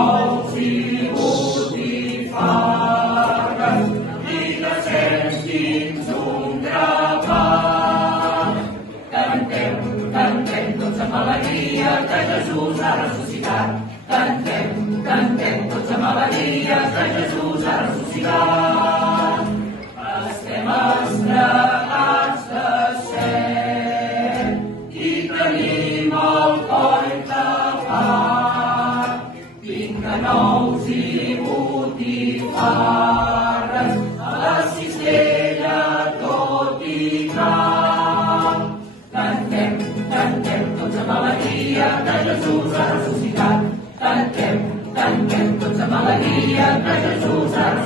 nous i botifarres, dins un grapat. Cantem tots amb alegria que Jesús ha ressuscitat. Cantem tots amb alegria que Jesús ha ressuscitat. Estem estrenats de cel i tenim el coll tapat. Vinga nous i botifarres, a la cistella tot i cal. Cantem tots amb alegria que Jesús ha ressuscitat. Cantem tots amb alegria que Jesús ha ressuscitat.